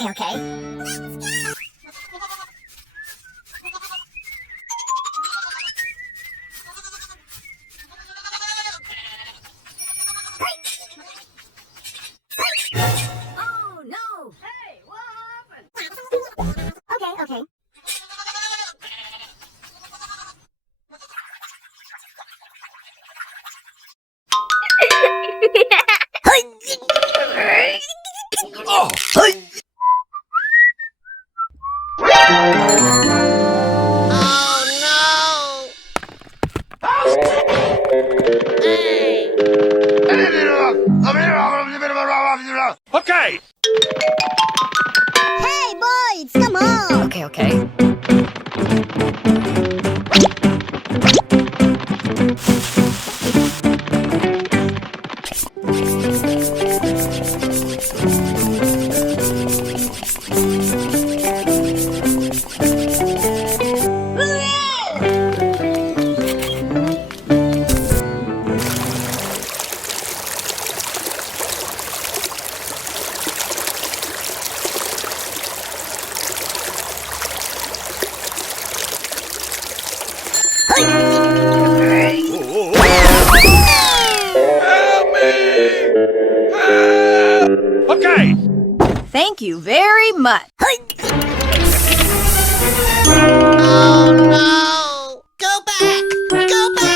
Oh no! Hey, what happened? Okay. Okay! Hey, boys, come on! Okay. Okay! Thank you very much. Oh no! Go back! Go back!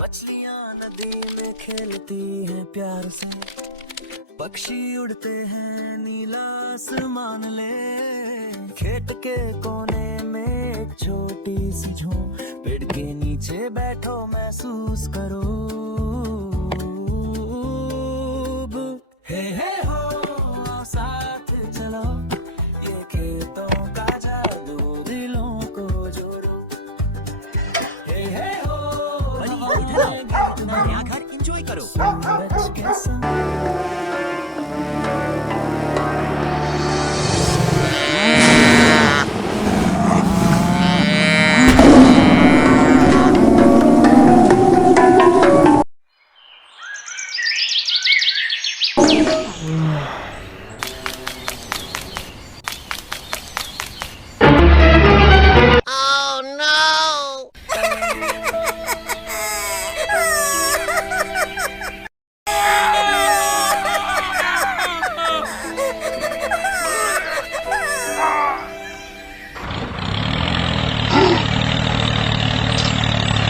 मछलियाँ नदी में खेलती हैं प्यार से, पक्षी उड़ते हैं नीला आसमान ले, खेत के कोने में एक छोटी सी झोंक, पेड़ के नीचे बैठो महसूस करो। हे हो आओ साथ चलो, ये खेतों का जादू दिलों को जोड़ो। हे हो नया घर एंजॉय करो। सूरज के संग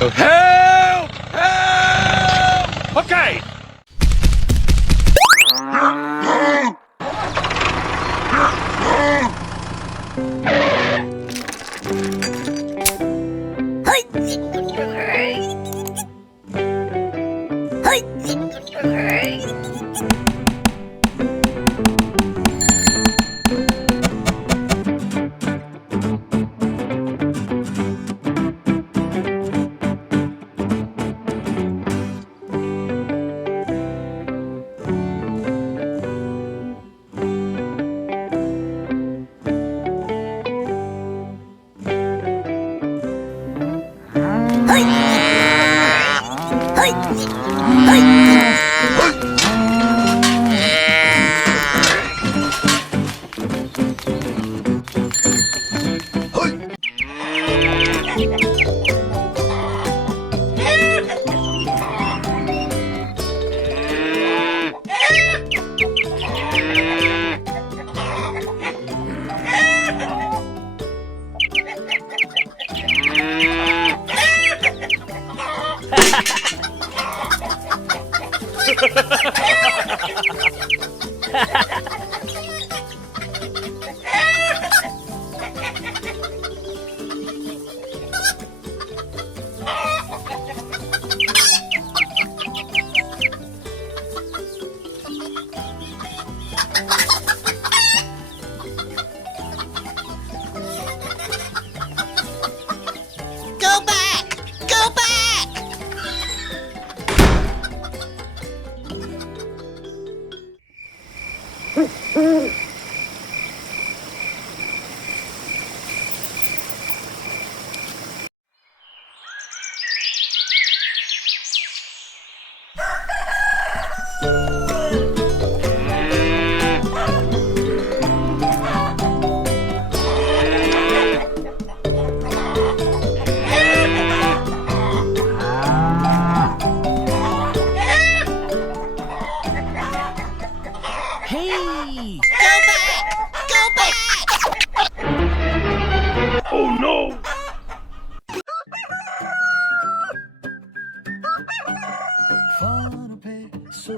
Help! Help! Okay!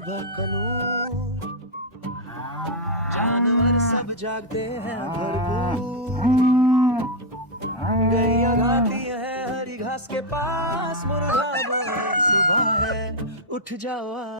बकनूर, जानवर सब जागते हैं भरपूर, गैया गाती है हरी घास के पास, मुर्गा बोले सुबह है, उठ जाओ।